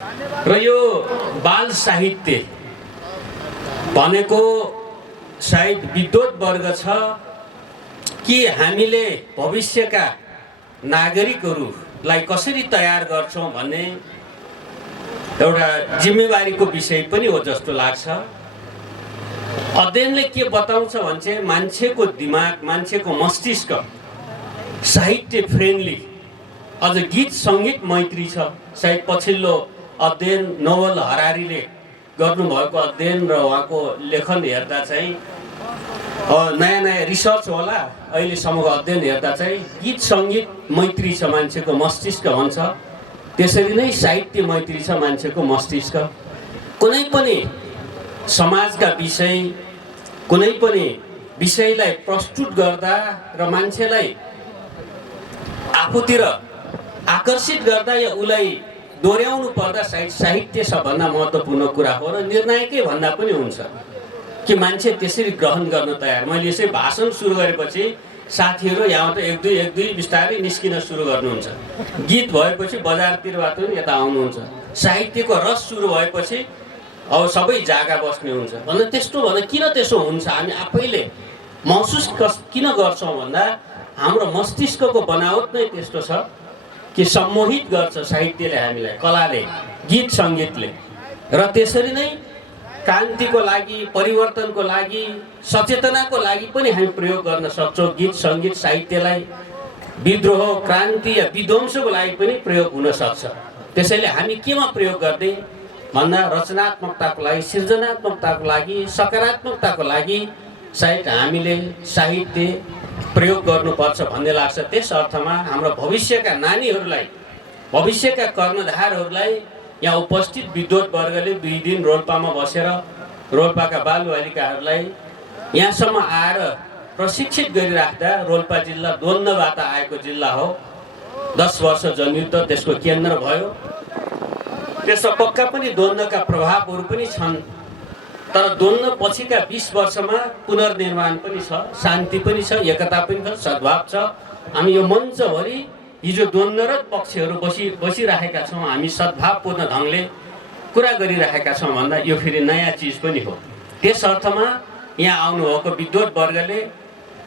र यो बाल साहित्य भनेको सायद विद्वत वर्ग छ कि हामीले भविष्यका नागरिकहरूलाई कसरी तयार गर्छौं भन्ने एउटा जिम्मेवारीको विषय पनि हो जस्तो लाग्छ। अध्ययनले के बताउँछ भने चाहिँ मान्छेको दिमाग, मान्छेको मस्तिष्क साहित्य फ्रेन्डली, अझ गीत सङ्गीत मैत्री छ। सायद पछिल्लो अध्ययन नोबल हरारीले गर्नुभएको अध्ययन र उहाँको लेखन हेर्दा चाहिँ नयाँ नयाँ रिसर्च होला, अहिलेसम्मको अध्ययन हेर्दा चाहिँ गीत सङ्गीत मैत्री छ मान्छेको मस्तिष्क भन्छ। त्यसरी नै साहित्य मैत्री छ मान्छेको मस्तिष्क। कुनै पनि समाजका विषय, कुनै पनि विषयलाई प्रस्तुत गर्दा र मान्छेलाई आफूतिर आकर्षित गर्दा या उसलाई दोहोऱ्याउनु पर्दा साहित्य सबभन्दा महत्त्वपूर्ण कुरा हो र निर्णायकै भन्दा पनि हुन्छ कि मान्छे त्यसरी ग्रहण गर्न तयार। मैले यसै भाषण सुरु गरेपछि साथीहरू यहाँ त एक दुई बिस्तारै निस्किन सुरु गर्नुहुन्छ। गीत भएपछि बजारतिरबाट पनि यता आउनुहुन्छ। साहित्यको रस सुरु भएपछि अब सबै जागा बस्ने हुन्छ। भन्दा त्यस्तो भन्दा किन त्यसो हुन्छ हामी आफैले महसुस किन गर्छौँ भन्दा हाम्रो मस्तिष्कको बनावट नै त्यस्तो छ कि सम्मोहित गर्छ साहित्यले हामीलाई, कलाले, गीत सङ्गीतले। र त्यसरी नै क्रान्तिको लागि, परिवर्तनको लागि, सचेतनाको लागि पनि हामी प्रयोग गर्न सक्छौँ। गीत सङ्गीत साहित्यलाई विद्रोह, क्रान्ति या विध्वंसको लागि पनि प्रयोग हुन सक्छ। त्यसैले हामी केमा प्रयोग गर्दै भन्दा रचनात्मकताको लागि, सृजनात्मकताको लागि, सकारात्मकताको लागि सायद हामीले साहित्य प्रयोग गर्नुपर्छ भन्ने लाग्छ। त्यस अर्थमा हाम्रो भविष्यका नानीहरूलाई, भविष्यका कर्णधारहरूलाई यहाँ उपस्थित विद्वत वर्गले 2 दिन रोल्पामा बसेर रोल्पाका बालबालिकाहरूलाई यहाँसम्म आएर प्रशिक्षित गरिराख्दा, रोल्पा जिल्ला द्वन्द्वबाट आएको जिल्ला हो, 10 वर्ष जनयुद्ध त्यसको केन्द्र भयो। त्यसमा पक्का पनि द्वन्द्वका प्रभावहरू पनि छन्, तर द्वन्द्व पछिका 20 वर्षमा पुनर्निर्माण पनि छ, शान्ति पनि छ, एकता पनि छ, सद्भाव छ। हामी यो मञ्चभरि हिजो द्वन्द्वरत पक्षहरू बसिरहेका छौँ, हामी सद्भावपूर्ण ढङ्गले कुरा गरिरहेका छौँ भन्दा यो फेरि नयाँ चिज पनि हो। त्यस अर्थमा यहाँ आउनुभएको विद्वत वर्गले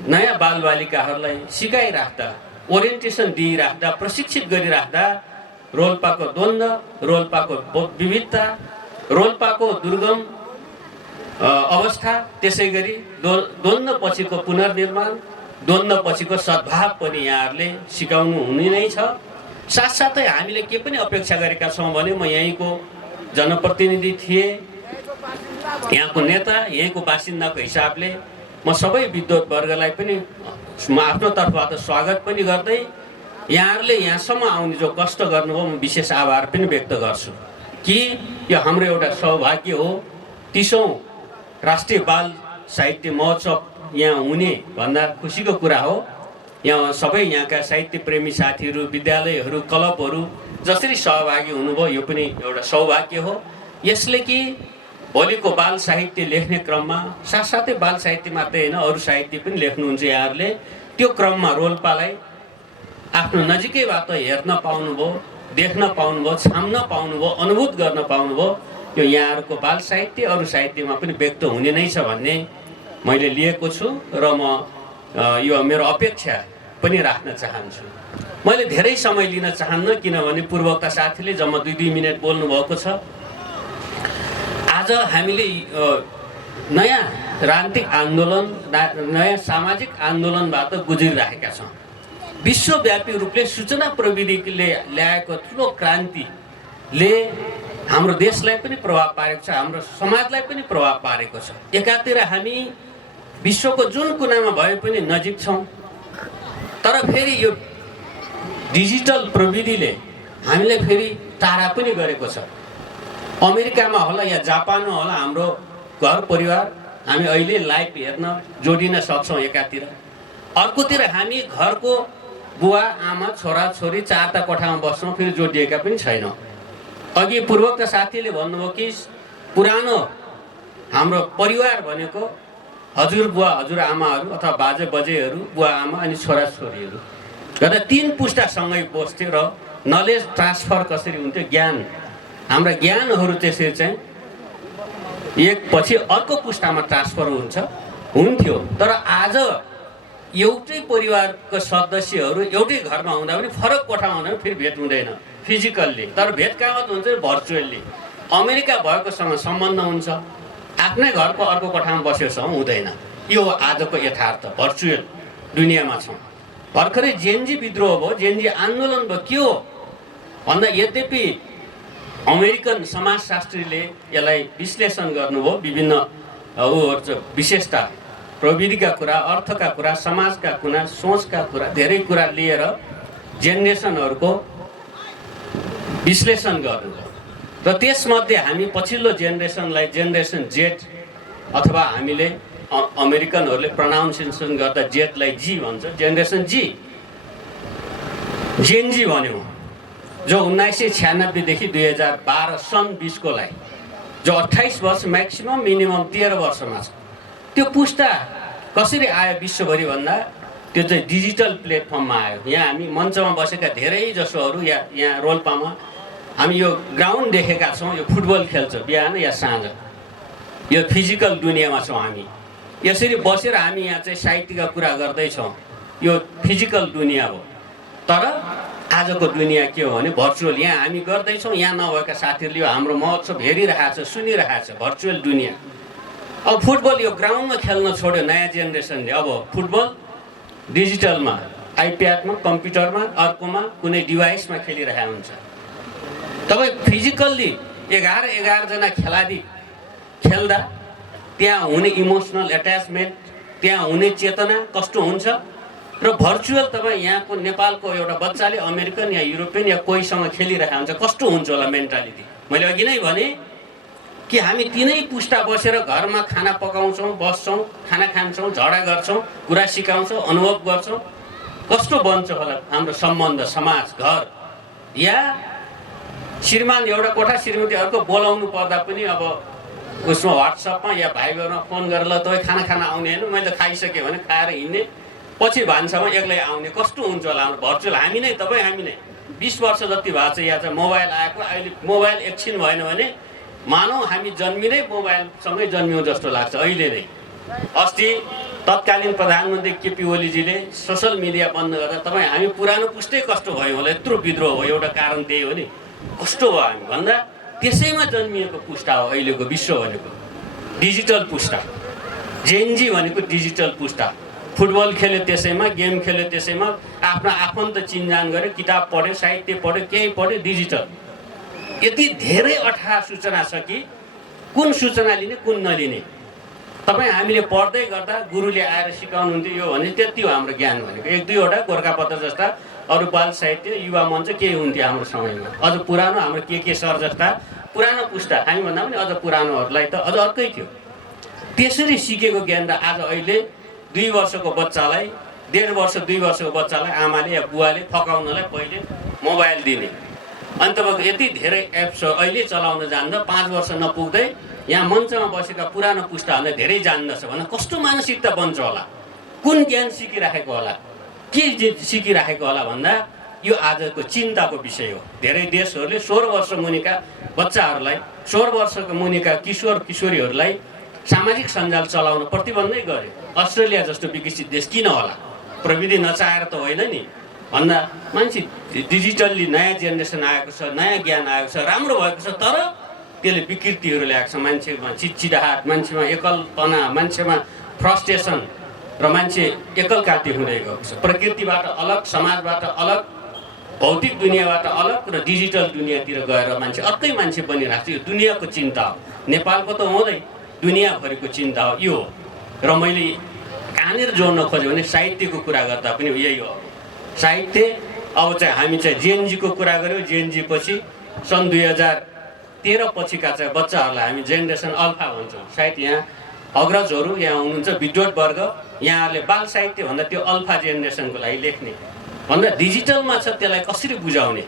नयाँ बालबालिकाहरूलाई सिकाइराख्दा, ओरिएन्टेसन दिइराख्दा, प्रशिक्षित गरिराख्दा रोल्पाको द्वन्द्व, रोल्पाको विविधता, रोल्पाको दुर्गम अवस्था, त्यसै गरी द्वन्द्व पछिको पुनर्निर्माण, द्वन्द्व पछिको सद्भाव पनि यहाँहरूले सिकाउनु हुने नै छ। साथसाथै हामीले के पनि अपेक्षा गरेका छौँ भने म यहीँको जनप्रतिनिधि थिएँ, यहाँको नेता, यहीँको बासिन्दाको हिसाबले म सबै विद्वत वर्गलाई पनि म आफ्नो तर्फबाट स्वागत पनि गर्दै यहाँहरूले यहाँसम्म आउने जो कष्ट गर्नुभयो म विशेष आभार पनि व्यक्त गर्छु कि यो हाम्रो एउटा सौभाग्य हो। 30औं राष्ट्रिय बाल साहित्य महोत्सव यहाँ हुने भन्दा खुसीको कुरा हो। यहाँ सबै यहाँका साहित्य प्रेमी साथीहरू, विद्यालयहरू, क्लबहरू जसरी सहभागी हुनुभयो यो पनि एउटा सौभाग्य हो। यसले कि भोलिको बाल साहित्य लेख्ने क्रममा साथसाथै बाल साहित्य मात्रै होइन अरू साहित्य पनि लेख्नुहुन्छ यहाँहरूले, त्यो क्रममा रोल्पालाई आफ्नो नजिकैबाट हेर्न पाउनुभयो, देख्न पाउनुभयो, छाम्न पाउनुभयो, अनुभूत गर्न पाउनुभयो। यो यहाँहरूको बाल साहित्य अरू साहित्यमा पनि व्यक्त हुने नै छ भन्ने मैले लिएको छु र म यो मेरो अपेक्षा पनि राख्न चाहन्छु। मैले धेरै समय लिन चाहन्न किनभने पूर्वका साथीले जम्मा 2 मिनट बोल्नु भएको छ। आज हामीले नयाँ राजनीतिक आन्दोलन, नयाँ सामाजिक आन्दोलनबाट गुज्रिरहेका छौँ। विश्वव्यापी रूपले सूचना प्रविधिले ल्याएको ठुलो क्रान्तिले हाम्रो देशलाई पनि प्रभाव पारेको छ, हाम्रो समाजलाई पनि प्रभाव पारेको छ। एकातिर हामी विश्वको जुन कुनामा भए पनि नजिक छौँ, तर फेरि यो डिजिटल प्रविधिले हामीलाई फेरि टाढा पनि गरेको छ। अमेरिकामा होला या जापानमा होला हाम्रो घर परिवार हामी अहिले लाइभ हेर्न जोडिन सक्छौँ एकातिर, अर्कोतिर हामी घरको बुवा आमा छोरा छोरी 4टा कोठामा बस्छौँ, फेरि जोडिएका पनि छैनौँ। अघि पूर्वका साथीले भन्नुभयो कि पुरानो हाम्रो परिवार भनेको हजुरबुवा हजुरआमाहरू अथवा बाजे बजेहरू, बुवा आमा अनि छोराछोरीहरू गर्दा 3 पुस्तासँगै बस्थ्यो र नलेज ट्रान्सफर कसरी हुन्थ्यो, ज्ञान हाम्रा ज्ञानहरू त्यसरी चाहिँ एकपछि अर्को पुस्तामा ट्रान्सफर हुन्थ्यो। तर आज एउटै परिवारको सदस्यहरू एउटै घरमा हुँदा पनि फरक कोठामा हुँदा पनि फेरि भेट हुँदैन फिजिकल्ली, तर भेट कहाँ हुन्छ भर्चुअल्ली। अमेरिका भएकोसँग सम्बन्ध हुन्छ, आफ्नै घरको अर्को कोठामा बसेकोसँग हुँदैन। यो आजको यथार्थ, भर्चुअल दुनियाँमा छौँ। भर्खरै जेनजी विद्रोह भयो, जेनजी आन्दोलन भयो। के हो भन्दा यद्यपि अमेरिकन समाजशास्त्रीले यसलाई विश्लेषण गर्नुभयो, विभिन्न विशेषता, प्रविधिका कुरा, अर्थका कुरा, समाजका कुरा, सोचका कुरा, धेरै कुरा लिएर जेनेरेसनहरूको विश्लेषण गर्नुभयो। र त्यसमध्ये हामी पछिल्लो जेनेरेसनलाई जेनेरेसन जेड अथवा हामीले अमेरिकनहरूले प्रोनाउन्सिएसन गर्दा जेडलाई जी भन्छ, जेनेरेसन जी, जेनजी भन्यो, जो 1996 देखि 2012 सन् 20 को लागि, जो 28 वर्ष म्याक्सिमम मिनिमम 13 वर्षमा छ। त्यो पुस्ता कसरी आयो विश्वभरि भन्दा त्यो चाहिँ डिजिटल प्लेटफर्ममा आयो। यहाँ हामी मञ्चमा बसेका धेरै जसोहरू यहाँ रोल्पामा हामी यो ग्राउन्ड देखेका छौँ। यो फुटबल खेल्छ बिहान या साँझ, यो फिजिकल दुनियाँमा छौँ हामी। यसरी बसेर हामी यहाँ चाहिँ साहित्यका कुरा गर्दैछौँ, यो फिजिकल दुनियाँ हो। तर आजको दुनियाँ के हो भने भर्चुअल। यहाँ हामी गर्दैछौँ, यहाँ नभएका साथीहरूले यो हाम्रो महोत्सव हेरिरहेछ, सुनिरहेछ, भर्चुअल दुनियाँ। अब फुटबल यो ग्राउन्डमा खेल्न छोड्यो नयाँ जेनेरेसनले। अब फुटबल डिजिटलमा, आइप्याडमा, कम्प्युटरमा, अर्कोमा कुनै डिभाइसमा खेलिरहेको हुन्छ। तपाईँ फिजिकल्ली 11 जना खेलाडी खेल्दा त्यहाँ हुने इमोसनल एट्याचमेन्ट, त्यहाँ हुने चेतना कस्तो हुन्छ। र भर्चुअल तपाईँ यहाँको नेपालको एउटा बच्चाले अमेरिकन या युरोपियन या कोहीसँग खेलिरहेको हुन्छ, कस्तो हुन्छ होला मेन्टालिटी। मैले अघि नै भने कि हामी तिनै पुस्ता बसेर घरमा खाना पकाउँछौँ, बस्छौँ, खाना खान्छौँ, झगडा गर्छौँ, कुरा सिकाउँछौँ, अनुभव गर्छौँ, कस्तो बन्छ होला हाम्रो सम्बन्ध, समाज, घर। या श्रीमान एउटा कोठा, श्रीमती अर्को, बोलाउनु पर्दा पनि अब उसमा व्हाट्सएपमा या भाइबरमा फोन गरेर ल तपाईँ खाना खान आउने होइन, मैले त खाइसकेँ भने खाएर हिँड्ने, पछि भान्सामा एक्लै आउने, कस्तो हुन्छ होला हाम्रो भर्चुअल। हामी नै, तपाईँ हामी नै 20 वर्ष जति भएको छ यहाँ चाहिँ मोबाइल आएको। अहिले मोबाइल एकछिन भएन भने मानौ हामी जन्मिनै मोबाइलसँगै जन्मियौँ जस्तो लाग्छ अहिले नै। अस्ति तत्कालीन प्रधानमन्त्री केपी ओलीजीले सोसल मिडिया बन्द गर्दा तपाईँ हामी पुरानो पुस्तै कस्तो भयो होला, यत्रो विद्रोह भयो, एउटा कारण त्यही हो नि। कस्तो भयो हामी भन्दा त्यसैमा जन्मिएको पुस्ता हो अहिलेको विश्व भनेको, डिजिटल पुस्ता। जेनजी भनेको डिजिटल पुस्ता। फुटबल खेल्यो त्यसैमा, गेम खेल्यो त्यसैमा, आफ्ना आफन्त चिन्जान गऱ्यो, किताब पढ्यो, साहित्य पढ्यो, केही पढ्यो, डिजिटल। यति धेरै अथाह सूचना छ कि कुन सूचना लिने कुन नलिने। तपाईँ हामीले पढ्दै गर्दा गुरुले आएर सिकाउनुहुन्थ्यो यो भने त्यति हो हाम्रो ज्ञान भनेको। 1-2वटा गोर्खापत्र जस्ता अरू बाल साहित्य, युवा मञ्च केही हुन्थ्यो हाम्रो समयमा। अझ पुरानो हाम्रो के सर जस्ता पुरानो पुस्ता, हामीभन्दा पनि अझ पुरानोहरूलाई त अझ अर्कै थियो। त्यसरी सिकेको ज्ञान त आज अहिले 2 वर्षको बच्चालाई, 1.5 वर्ष 2 वर्षको बच्चालाई आमाले या बुवाले फकाउनलाई पहिले मोबाइल दिने। अनि तपाईँको यति धेरै एप्स अहिले चलाउन जान्दा 5 वर्ष नपुग्दै यहाँ मञ्चमा बसेका पुरानो पुस्ताहरूले धेरै जान्दछ भने कस्तो मानसिकता बन्छ होला, कुन ज्ञान सिकिराखेको होला, के सिकिराखेको होला भन्दा यो आजको चिन्ताको विषय हो। धेरै देशहरूले 16 वर्ष मुनिका बच्चाहरूलाई, 16 वर्षको मुनिका किशोर किशोरीहरूलाई सामाजिक सञ्जाल चलाउन प्रतिबन्धै गर्यो। अस्ट्रेलिया जस्तो विकसित देश किन होला? प्रविधि नचाहेर त होइन नि भन्दा मान्छे डिजिटल्ली नयाँ जेनेरेसन आएको छ, नयाँ ज्ञान आएको छ, राम्रो भएको छ। तर त्यसले विकृतिहरू ल्याएको छ, मान्छेमा चिडचिडाहट, मान्छेमा एकलपना, मान्छेमा फ्रस्ट्रेसन र मान्छे एकलकाटी हुँदै गएको छ। प्रकृतिबाट अलग, समाजबाट अलग, भौतिक दुनियाँबाट अलग र डिजिटल दुनियाँतिर गएर मान्छे अर्कै मान्छे बनिरहेको छ। यो दुनियाँको चिन्ता हो, नेपालको त हुँदै दुनियाँभरिको चिन्ता हो यो। र मैले कहाँनिर जोड्न खोजेँ भने साहित्यको कुरा गर्दा पनि यही हो। साहित्य अब चाहिँ हामी चाहिँ जेएनजीको कुरा गऱ्यौँ। जेएनजी पछि सन् 2013 पछिका चाहिँ बच्चाहरूलाई हामी जेनेरेसन अल्फा भन्छौँ। सायद यहाँ अग्रजहरू यहाँ हुनुहुन्छ, विद्वत वर्ग, यहाँहरूले बाल साहित्य भन्दा त्यो अल्फा जेनेरेसनको लागि लेख्ने भन्दा डिजिटलमा छ, त्यसलाई कसरी बुझाउने।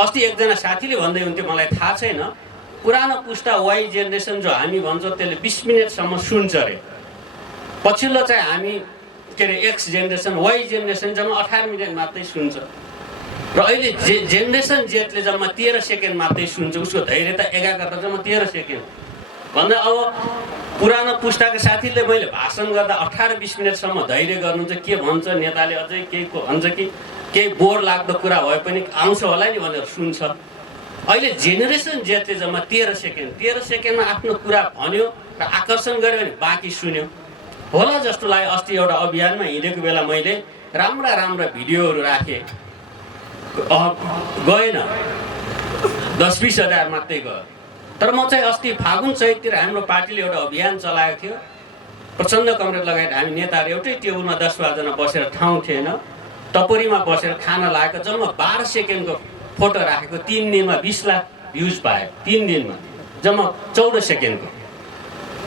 अस्ति एकजना साथीले भन्दै हुन्थ्यो, मलाई थाहा छैन, पुरानो पुस्ता वाइ जेनेरेसन जो हामी भन्छौँ त्यसले 20 मिनटसम्म सुन्छ अरे। पछिल्लो चाहिँ हामी के अरे एक्स जेनेरेसन, वाइ जेनेरेसन जम्मा 18 मिनट मात्रै सुन्छ। र अहिले जेनेरेसन जेटले जम्मा 13 सेकेन्ड मात्रै सुन्छ, उसको धैर्यता एकाग्रता जम्मा 13 सेकेन्ड भन्दा अब पुरानो पुस्ताका साथीले मैले भाषण गर्दा 18-20 मिनटसम्म धैर्य गर्नुहुन्छ, के भन्छ नेताले अझै केही भन्छ कि केही बोर लाग्दो कुरा भए पनि आउँछ होला नि भनेर सुन्छ। अहिले जेनेरेसन जेटले जम्मा 13 सेकेन्डमा आफ्नो कुरा भन्यो र आकर्षण गर्यो भने बाँकी सुन्यो होला जस्तो लाग्यो। अस्ति एउटा अभियानमा हिँडेको बेला मैले राम्रा भिडियोहरू राखेँ, गएन 10-20 हजार मात्रै गयो। तर म चाहिँ अस्ति फागुन चैततिर हाम्रो पार्टीले एउटा अभियान चलाएको थियो, प्रचण्ड कमरेड लगायत हामी नेताहरू एउटै टेबलमा 10-12 जना बसेर ठाउँ थिएन, टपरीमा बसेर खाना लागेको जम्मा 12 सेकेन्डको फोटो राखेको 3 दिनमा 20 लाख भ्युज पायो। 3 दिनमा जम्मा 14 सेकेन्डको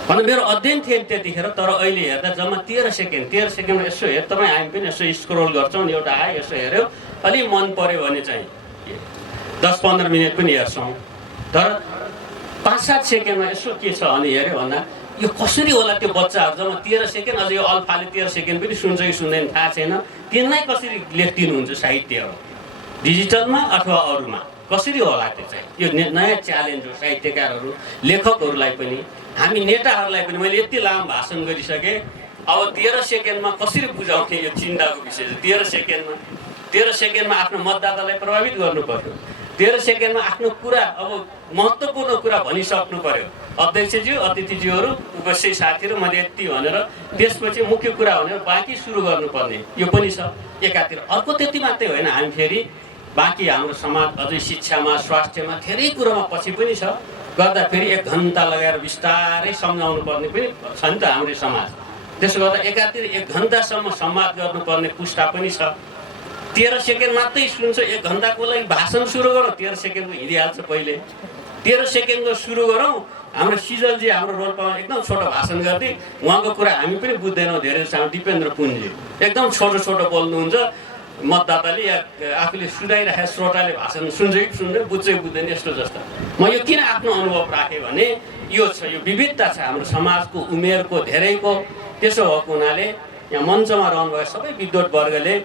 भन्दा मेरो अध्ययन थियो त्यतिखेर। तर अहिले हेर्दा जम्मा 13 सेकेन्डमा यसो हेर, तपाईँ हामी पनि यसो स्क्रोल गर्छौँ नि, एउटा आयो यसो हेऱ्यो, अलि मन पर्यो भने चाहिँ 10-15 मिनट पनि हेर्छौँ। तर 5-7 सेकेन्डमा यसो के छ अनि हेऱ्यो भन्दा यो कसरी होला त्यो बच्चाहरू जम्मा 13 सेकेन्ड, अझ यो अल्फाले 13 सेकेन्ड पनि सुन्छ कि सुन्दैन थाहा छैन, तिनलाई कसरी लेखिदिनुहुन्छ साहित्यहरू डिजिटलमा अथवा अरूमा, कसरी होला त्यो चाहिँ? यो नयाँ च्यालेन्ज हो साहित्यकारहरू लेखकहरूलाई पनि, हामी नेताहरूलाई पनि। मैले यति लामो भाषण गरिसकेँ, अब 13 सेकेन्डमा कसरी बुझाउने यो चिन्ताको विषय छ। 13 सेकेन्डमा आफ्नो मतदातालाई प्रभावित गर्नु पर्यो, 13 सेकेन्डमा आफ्नो कुरा, अब महत्त्वपूर्ण कुरा भनिसक्नु पर्यो। अध्यक्षज्यू, अतिथिज्यूहरू, उपस्थित साथीहरू, मैले यति भनेर त्यसपछि मुख्य कुरा भनेर बाँकी सुरु गर्नुपर्ने यो पनि छ एकातिर। अर्को त्यति मात्रै होइन, हामी फेरि बाँकी हाम्रो समाज अझै शिक्षामा, स्वास्थ्यमा धेरै कुरोमा पछि पनि छ, गर्दा फेरि 1 घन्टा लगाएर बिस्तारै सम्झाउनु पर्ने पनि छ नि त हाम्रो समाज। त्यसो गर्दा एकातिर 1 घन्टासम्म संवाद गर्नुपर्ने पुस्ता पनि छ। 13 सेकेन्ड मात्रै सुन्छ, 1 घन्टाको लागि भाषण सुरु गरौँ, 13 सेकेन्डको हिँडिहाल्छ। पहिले 13 सेकेन्डको सुरु गरौँ। हाम्रो सिजलजी हाम्रो रोल्पामा एकदम छोटो भाषण गर्दै, उहाँको कुरा हामी पनि बुझ्दैनौँ धेरै जस्तो। दिपेन्द्र पुनजी एकदम छोटो बोल्नुहुन्छ, मतदाताले या आफूले सुनाइरहेको श्रोताले भाषण सुन्छ कि सुन्दैन, बुझ्छ कि बुझ्दैन, यस्तो जस्तो। म यो किन आफ्नो अनुभव राखेँ भने यो छ, यो विविधता छ हाम्रो समाजको, उमेरको धेरैको। त्यसो भएको हुनाले यहाँ मञ्चमा रहनुभएको सबै विद्वत वर्गले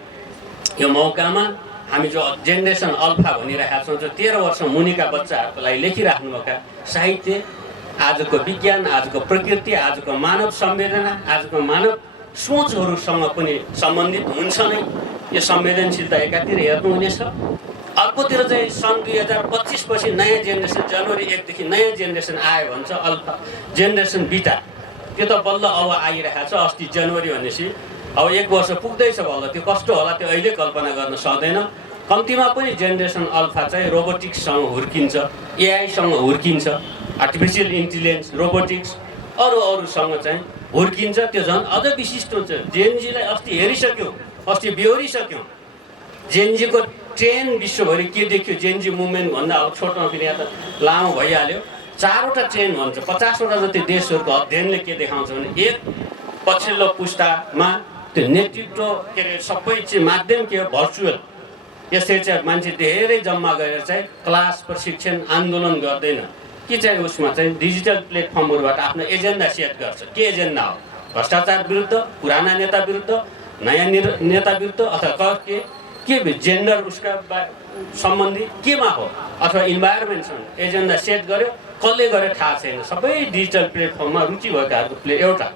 यो मौकामा हामी जो जेनेरेसन अल्फा भनिरहेका छौँ, जो 13 वर्ष मुनिका बच्चाहरूको लागि लेखिराख्नुभएका साहित्य, आजको विज्ञान, आजको प्रकृति, आजको मानव संवेदना, आजको मानव सोचहरूसँग पनि सम्बन्धित हुन्छ नै। यो संवेदनशीलता एकातिर हेर्नुहुनेछ। अर्कोतिर चाहिँ सन् 2025 पछि नयाँ जेनेरेसन, जनवरी 1 देखि नयाँ जेनेरेसन आयो भन्छ, अल्फा जेनेरेसन बिटा। त्यो त बल्ल अब आइरहेको छ। अस्ति जनवरी भनेपछि अब 1 वर्ष पुग्दैछ बल्ल। त्यो कस्तो होला त्यो अहिले कल्पना गर्न सक्दैन। कम्तीमा पनि जेनेरेसन अल्फा चाहिँ रोबोटिक्ससँग हुर्किन्छ, एआईसँग हुर्किन्छ, आर्टिफिसियल इन्टेलिजेन्स, रोबोटिक्स, अरूसँग चाहिँ हुर्किन्छ। त्यो झन् अझ विशिष्ट हुन्छ। जेनजीलाई अस्ति हेरिसक्यौँ, अस्ति बेहोरिसक्यौँ। जेनजीको ट्रेन विश्वभरि के देखियो, जेनजी मुभमेन्ट भन्दा अब छोटोमा फेरि यहाँ त लामो भइहाल्यो। 4वटा ट्रेन भन्छ, 50वटा जति देशहरूको अध्ययनले के देखाउँछ भने, एक पछिल्लो पुस्तामा त्यो नेतृत्व के अरे सबै चाहिँ माध्यम के हो, भर्चुअल। यसरी चाहिँ मान्छे धेरै जम्मा गरेर चाहिँ क्लास, प्रशिक्षण, आन्दोलन गर्दैन कि चाहिँ उसमा चाहिँ डिजिटल प्लेटफर्महरूबाट आफ्नो एजेन्डा सेट गर्छ। के एजेन्डा हो? भ्रष्टाचार विरुद्ध, पुराना नेता विरुद्ध, नयाँ नेता विरुद्ध, अथवा के जेन्डर उसका सम्बन्धी केमा हो, अथवा इन्भाइरोमेन्टसँग एजेन्डा सेट गर्यो। कसले गर्यो थाहा छैन, सबै डिजिटल प्लेटफर्ममा रुचि भएकाहरूको एउटा।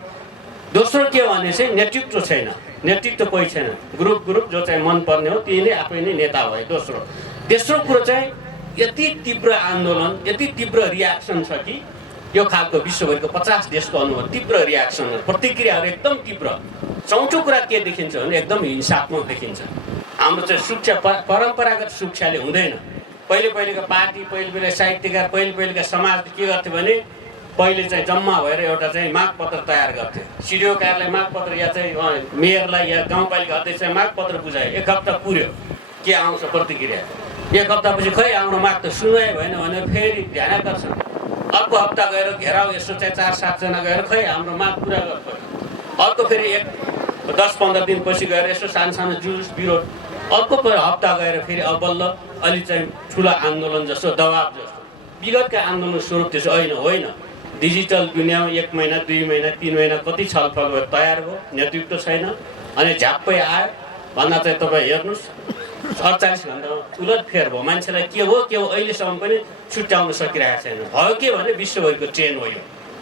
दोस्रो के हो भने चाहिँ नेतृत्व छैन, नेतृत्व कोही छैन। ग्रुप जो चाहिँ मनपर्ने हो त्यहीले आफै नै नेता भयो। तेस्रो कुरो चाहिँ यति तीव्र आन्दोलन, यति तीव्र रियाक्सन छ कि यो खालको विश्वभरिको 50 देशको अनुभव, तीव्र रियाक्सन, प्रतिक्रियाहरू एकदम तीव्र। चौथो कुरा के देखिन्छ भने एकदम हिंसात्मक देखिन्छ। हाम्रो चाहिँ शिक्षा परम्परागत शिक्षाले हुँदैन। पहिलेका पार्टी, पहिलेका साहित्यकार, पहिलेका समाज के गर्थ्यो भने पहिले चाहिँ जम्मा भएर एउटा चाहिँ मागपत्र तयार गर्थ्यो। सिडिओ कार्यालय मागपत्र या चाहिँ मेयरलाई या गाउँपालिका अध्यक्षलाई मागपत्र बुझायो। 1 हप्ता पुर्यो, के आउँछ प्रतिक्रिया? 1 हप्तापछि खै हाम्रो माग त सुनवाई भएन भनेर फेरि ध्यान गर्छन्। अर्को हप्ता गएर घेराउ यसो चाहिँ 4-7 जना गएर खै हाम्रो माग पुरा गर्छ। अर्को फेरि 10-15 दिनपछि गएर यसो सानो जुलुस विरोध। अर्को हप्ता गएर फेरि अब बल्ल अलि चाहिँ ठुलो आन्दोलन जस्तो, दबाब जस्तो। विगतका आन्दोलन स्वरूप त्यसो होइन। डिजिटल दुनियाँमा 1 महिना, 2 महिना, 3 महिना कति छलफल भयो, तयार भयो, नेतृत्व छैन, अनि झ्याप्पै आयो भन्दा चाहिँ तपाईँ हेर्नुहोस् 48 घण्टामा उलटफेर भयो। मान्छेलाई के हो अहिलेसम्म पनि छुट्याउन सकिरहेको छैन। भयो के भने विश्वभरिको ट्रेन हो यो।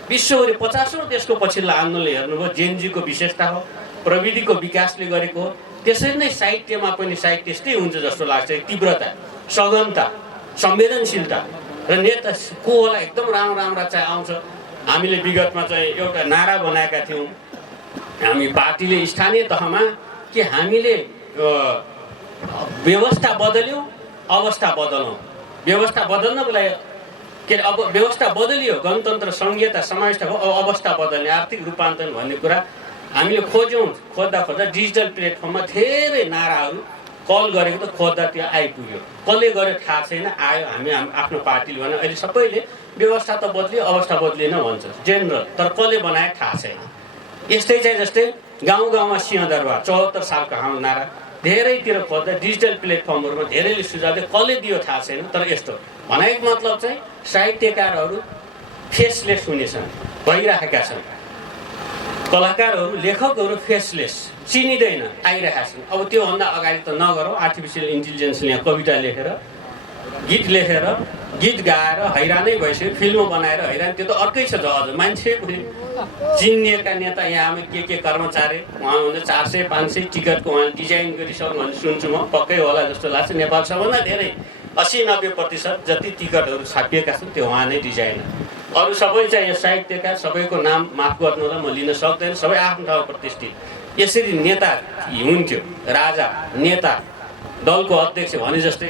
विश्वभरि 50औं देशको पछिल्लो आन्दोलन हेर्नुभयो, जेनजीको विशेषता हो, प्रविधिको विकासले गरेको हो। त्यसरी नै साहित्यमा पनि साहित्य त्यस्तै हुन्छ जस्तो लाग्छ। तीव्रता, सघनता, संवेदनशीलता र नेता को होला एकदम राम्रा चाहिँ आउँछ। हामीले विगतमा चाहिँ एउटा नारा बनाएका थियौँ, हामी पार्टीले स्थानीय तहमा, कि हामीले व्यवस्था बदल्यौँ, अवस्था बदलौँ। व्यवस्था बदल्नको लागि के अरे, अब व्यवस्था बदलियो, गणतन्त्र संघीयता समाविष्ट भयो, अब अवस्था बदल्ने, आर्थिक रूपान्तरण भन्ने कुरा हामीले खोज्दा डिजिटल प्लेटफर्ममा धेरै नाराहरू कल गरेको त खोज्दा त्यो आइपुग्यो। कसले गर्यो थाहा छैन, आयो। हामी आफ्नो पार्टीले भने अहिले सबैले व्यवस्था त बदलियो, अवस्था बदलिएन भन्छ जेनरल, तर कसले बनाए थाहा छैन। यस्तै चाहिँ जस्तै गाउँ सिंहदरबार 74 सालको हाम्रो नारा धेरैतिर खोज्दा डिजिटल प्लेटफर्महरूमा धेरैले सुझाव दिए, कसले दियो थाहा छैन। तर यस्तो भनेको मतलब चाहिँ साहित्यकारहरू फेसलेस हुनेछन्, भइरहेका छन्। कलाकारहरू, लेखकहरू फेसलेस, चिनिँदैन, आइरहेका छन्। अब त्योभन्दा अगाडि त नगरौँ। आर्टिफिसियल इन्टेलिजेन्सले यहाँ कविता लेखेर, गीत गाएर हैरानै भइसक्यो, फिल्म बनाएर हैरान। त्यो त अर्कै छ। अझ मान्छे पनि चिनिएका नेता यहाँ के कर्मचारी उहाँ हुन्छ 400-500 टिकटको उहाँ डिजाइन गरिसक्नु भन्ने सुन्छु म। पक्कै होला जस्तो लाग्छ। नेपाल सबभन्दा धेरै 80-90% जति टिकटहरू छापिएका छन् त्यो उहाँ नै डिजाइन। अरू सबै चाहिँ यो साहित्यकार, सबैको नाम माफ गर्नु होला, म लिन सक्दैन, सबै आफ्नो ठाउँमा प्रतिष्ठित। यसरी नेता हुन्थ्यो, राजा, नेता, दलको अध्यक्ष भने जस्तै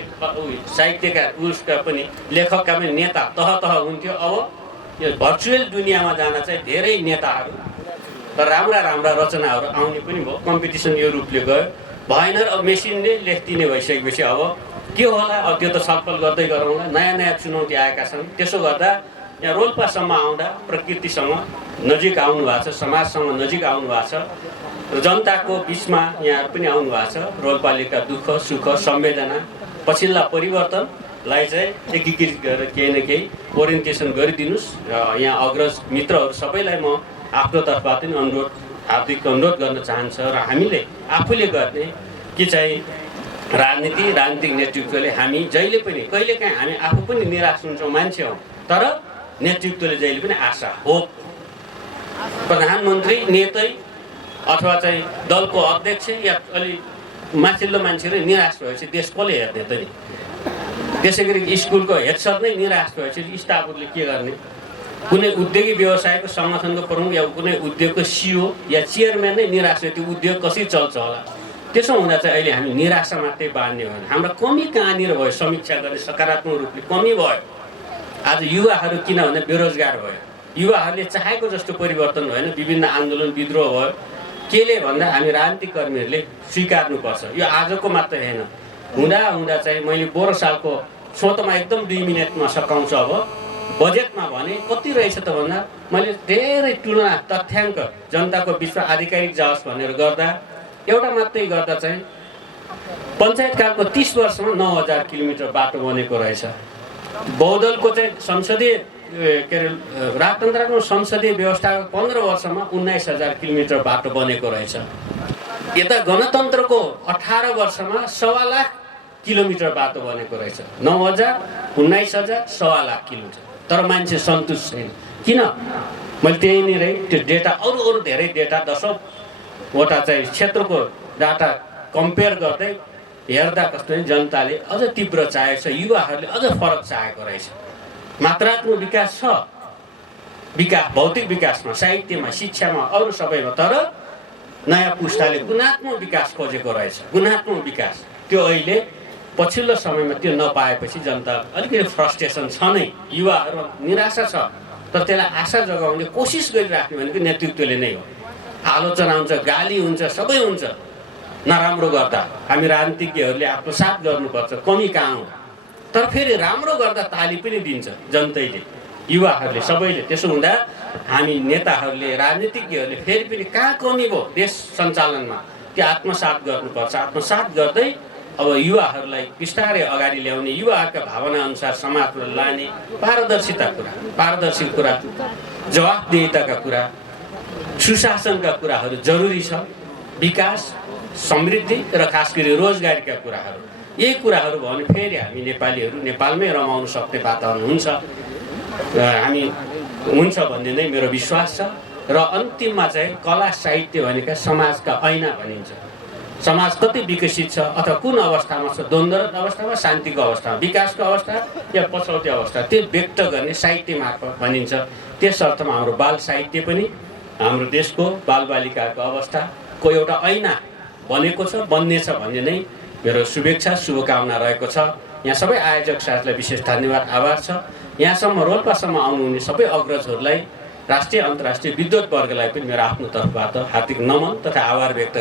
साहित्यकार, उसका पनि लेखकका पनि नेता तह हुन्थ्यो। अब यो भर्चुअल दुनियाँमा जान चाहिँ धेरै नेताहरू र राम्रा रचनाहरू आउने पनि भयो। कम्पिटिसन यो रूपले गयो, भएन। अब मेसिनले लेखिदिने भइसकेपछि अब के होला, अब त्यो त छलफल गर्दै गरौँला। नयाँ चुनौती आएका छन्। त्यसो गर्दा यहाँ रोल्पासम्म आउँदा प्रकृतिसँग नजिक आउनु भएको छ, समाजसँग नजिक आउनु भएको छ, र जनताको बिचमा यहाँ पनि आउनु भएको छ। रोल्पालेका दुःख सुख संवेदना, पछिल्ला परिवर्तनलाई चाहिँ एकीकृत गरेर केही न केही ओरिएन्टेसन गरिदिनुहोस्। र यहाँ अग्रज मित्रहरू सबैलाई म आफ्नो तर्फबाट पनि हार्दिक अनुरोध गर्न चाहन्छ। र हामीले आफूले गर्ने कि चाहिँ राजनीतिक नेतृत्वले हामी जहिले पनि कहिलेकाहीँ हामी आफू पनि निराश हुन्छौँ, मान्छे हौँ, तर नेतृत्वले जहिले पनि आशा, होप, प्रधानमन्त्री, नेतै अथवा चाहिँ दलको अध्यक्ष या अलि माथिल्लो मान्छेहरू निराश भएपछि देश कसले हेर्ने त नि। त्यसै गरी स्कुलको हेडसर नै निराश भएपछि स्टाफहरूले के गर्ने। कुनै उद्योगी व्यवसायको सङ्गठनको प्रमुख या कुनै उद्योगको सिओ या चेयरम्यान नै निराश भयो, त्यो उद्योग कसरी चल्छ होला। त्यसो हुँदा चाहिँ अहिले हामी निराशा मात्रै बाँध्ने होइन। हाम्रो कमी कहाँनिर भयो, समीक्षा गर्ने सकारात्मक रूपले कमी भयो। आज युवाहरू किनभने बेरोजगार भयो, युवाहरूले चाहेको जस्तो परिवर्तन भएन, विभिन्न आन्दोलन विद्रोह भयो। केले भन्दा हामी राजनीतिक कर्मीहरूले स्वीकार्नुपर्छ। यो आजको मात्र होइन, हुँदा चाहिँ मैले 12 सालको सोतमा एकदम 2 मिनटमा सकाउँछु। अब बजेटमा भने कति रहेछ त भन्दा मैले धेरै तुलना तथ्याङ्क जनताको बिचमा आधिकारिक जाओस् भनेर गर्दा एउटा मात्रै गर्दा चाहिँ पञ्चायतकालको 30 वर्षमा 9000 किलोमिटर बाटो बनेको रहेछ। बहुदलको चाहिँ संसदीय के अरे राजतन्त्रको संसदीय व्यवस्थाको 15 वर्षमा 19000 किलोमिटर बाटो बनेको रहेछ। यता गणतन्त्रको 18 वर्षमा 1.25 लाख किलोमिटर बाटो बनेको रहेछ। 9000, 19000, 1.25 लाख किलोमिटर। तर मान्छे सन्तुष्ट छैन। किन? मैले त्यही नै त्यो डेटा, अरू धेरै डेटा, 10वटा चाहिँ क्षेत्रको डाटा कम्पेयर गर्दै हेर्दा कस्तो जनताले अझ तीव्र चाहेको छ, युवाहरूले अझ फरक चाहेको रहेछ। मात्रात्मक विकास छ, भौतिक विकासमा, साहित्यमा, शिक्षामा, अरू सबैमा, तर नयाँ पुस्ताले गुणात्मक विकास खोजेको रहेछ। गुणात्मक विकास त्यो अहिले पछिल्लो समयमा त्यो नपाएपछि जनता अलिकति फ्रस्ट्रेसन छ नै, युवाहरू निराशा छ। तर त्यसलाई आशा जगाउने कोसिस गरिराख्ने भनेको नेतृत्वले नै हो। आलोचना हुन्छ, गाली हुन्छ, सबै हुन्छ। नराम्रो गर्दा हामी राजनीतिज्ञहरूले आफ्नो साथ गर्नुपर्छ, कमी कहाँ हो। तर फेरि राम्रो गर्दा ताली पनि दिन्छ जनताले, युवाहरूले, सबैले। त्यसो हुँदा हामी नेताहरूले, राजनीतिज्ञहरूले फेरि पनि कहाँ कमी भयो देश सञ्चालनमा त्यो आत्मसात गर्नुपर्छ। आत्मसात गर्दै अब युवाहरूलाई बिस्तारै अगाडि ल्याउने, युवाहरूका भावना अनुसार समाजमा लाने, पारदर्शी कुरा, जवाफदेहिताका कुरा, सुशासनका कुराहरू जरुरी छ। विकास, समृद्धि र खास गरी रोजगारीका कुराहरू यही कुराहरू भयो भने फेरि हामी नेपालीहरू नेपालमै रमाउन सक्ने वातावरण हुन्छ हामी हुन्छ भन्ने नै मेरो विश्वास छ। र अन्तिममा चाहिँ कला साहित्य भनेका समाजका ऐना भनिन्छ। समाज कति विकसित छ अथवा कुन अवस्थामा छ, द्वन्द्वरत अवस्थामा, शान्तिको अवस्थामा, विकासको अवस्था या पछौटे अवस्था, त्यो व्यक्त गर्ने साहित्य मार्फत भनिन्छ। त्यस अर्थमा हाम्रो बाल साहित्य पनि हाम्रो देशको बालबालिकाको अवस्थाको एउटा ऐना बनेको छ, बन्नेछ भन्ने नै मेरो शुभेच्छा शुभकामना रहेको छ। यहाँ सबै आयोजक साथीलाई विशेष धन्यवाद आभार छ। यहाँसम्म रोल्पासम्म आउनुहुने सबै अग्रजहरूलाई, राष्ट्रिय अन्तर्राष्ट्रिय विद्वत वर्गलाई पनि मेरो आफ्नो तर्फबाट हार्दिक नमन तथा आभार व्यक्त